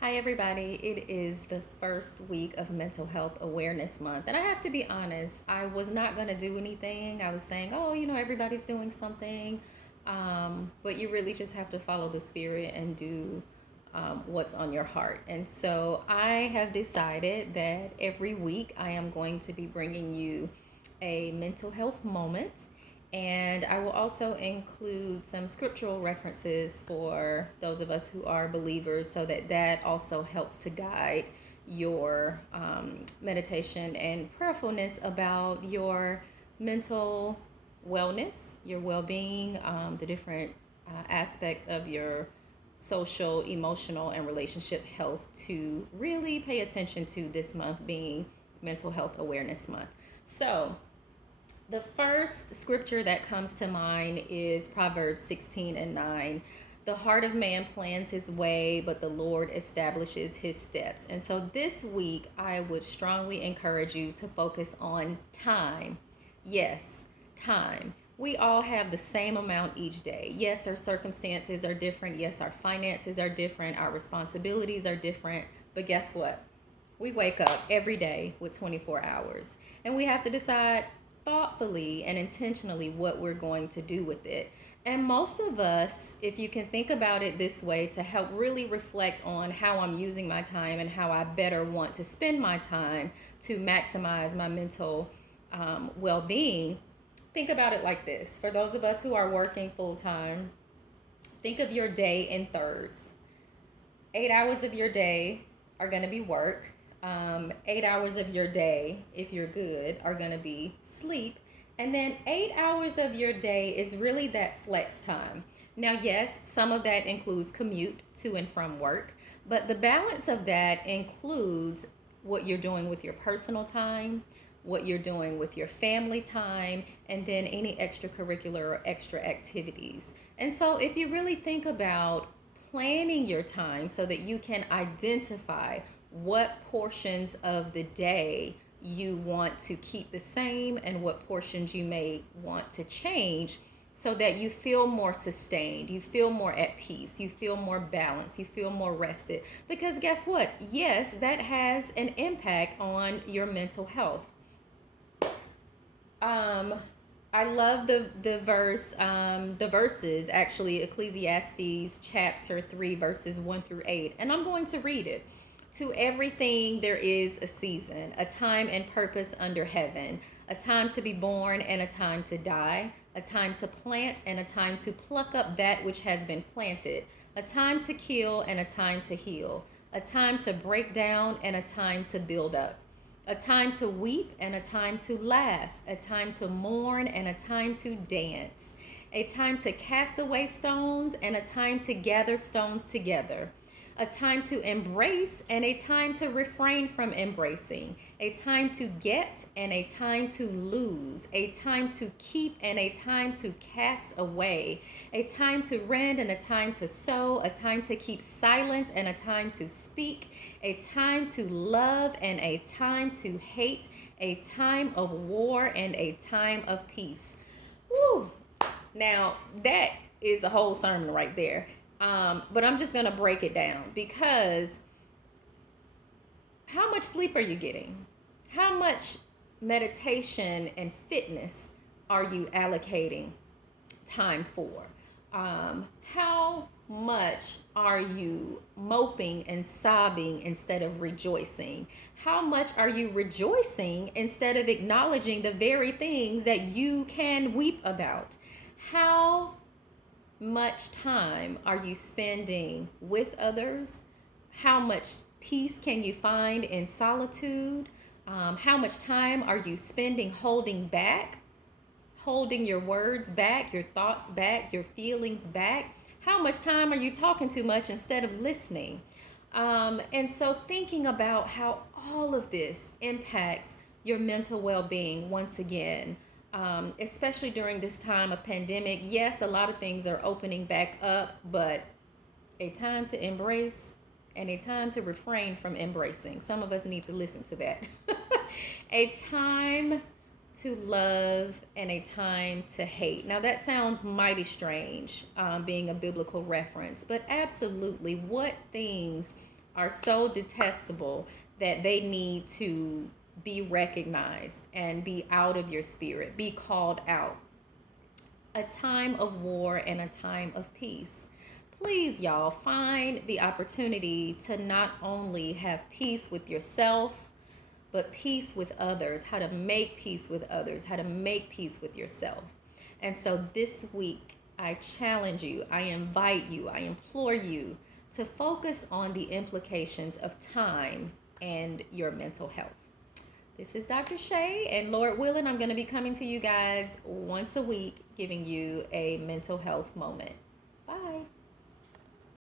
Hi, everybody. It is the first week of Mental Health Awareness Month. And I have to be honest, I was not going to do anything. I was saying, oh, everybody's doing something. But you really just have to follow the spirit and do what's on your heart. And so I have decided that every week I am going to be bringing you a mental health moment. And I will also include some scriptural references for those of us who are believers so that that also helps to guide your meditation and prayerfulness about your mental wellness, your well being, the different aspects of your social, emotional, and relationship health to really pay attention to this month being Mental Health Awareness Month. So, the first scripture that comes to mind is Proverbs 16 and 9. The heart of man plans his way, but the Lord establishes his steps. And so this week, I would strongly encourage you to focus on time. Yes, time. We all have the same amount each day. Yes, our circumstances are different. Yes, our finances are different. Our responsibilities are different. But guess what? We wake up every day with 24 hours. And we have to decide thoughtfully and intentionally what we're going to do with it. And most of us, if you can think about it this way to help really reflect on how I'm using my time and how I better want to spend my time to maximize my mental well being, think about it like this. For those of us who are working full time, think of your day in thirds. 8 hours of your day are going to be work. 8 hours of your day, if you're good, are going to be sleep. And then 8 hours of your day is really that flex time. Now, yes, some of that includes commute to and from work, but the balance of that includes what you're doing with your personal time, what you're doing with your family time, and then any extracurricular or extra activities. And so, if you really think about planning your time so that you can identify what portions of the day you want to keep the same and what portions you may want to change so that you feel more sustained, you feel more at peace, you feel more balanced, you feel more rested. Because guess what? Yes, that has an impact on your mental health. Um, I love the verses, actually, Ecclesiastes chapter 3, verses 1 through 8. And I'm going to read it. To everything there is a season, a time and purpose under heaven, a time to be born and a time to die, a time to plant and a time to pluck up that which has been planted, a time to kill and a time to heal, a time to break down and a time to build up, a time to weep and a time to laugh, a time to mourn and a time to dance, a time to cast away stones and a time to gather stones together, a time to embrace and a time to refrain from embracing, a time to get and a time to lose, a time to keep and a time to cast away, a time to rend and a time to sow, a time to keep silent and a time to speak, a time to love and a time to hate, a time of war and a time of peace. Woo! Now, that is a whole sermon right there. But I'm just going to break it down because how much sleep are you getting? How much meditation and fitness are you allocating time for? How much are you moping and sobbing instead of rejoicing? How much are you rejoicing instead of acknowledging the very things that you can weep about? How much time are you spending with others? How much peace can you find in solitude? How much time are you spending holding back, holding your words back, your thoughts back, your feelings back? How much time are you talking too much instead of listening? And so, thinking about how all of this impacts your mental well being once again, especially during this time of pandemic. Yes, a lot of things are opening back up, but a time to embrace and a time to refrain from embracing. Some of us need to listen to that. A time to love and a time to hate. Now, that sounds mighty strange, being a biblical reference, but absolutely, what things are so detestable that they need to be recognized and be out of your spirit, be called out. A time of war and a time of peace. Please, y'all, find the opportunity to not only have peace with yourself, but peace with others, how to make peace with others, how to make peace with yourself. And so this week, I challenge you, I invite you, I implore you to focus on the implications of time and your mental health. This is Dr. Shay, and Lord willing, I'm going to be coming to you guys once a week, giving you a mental health moment.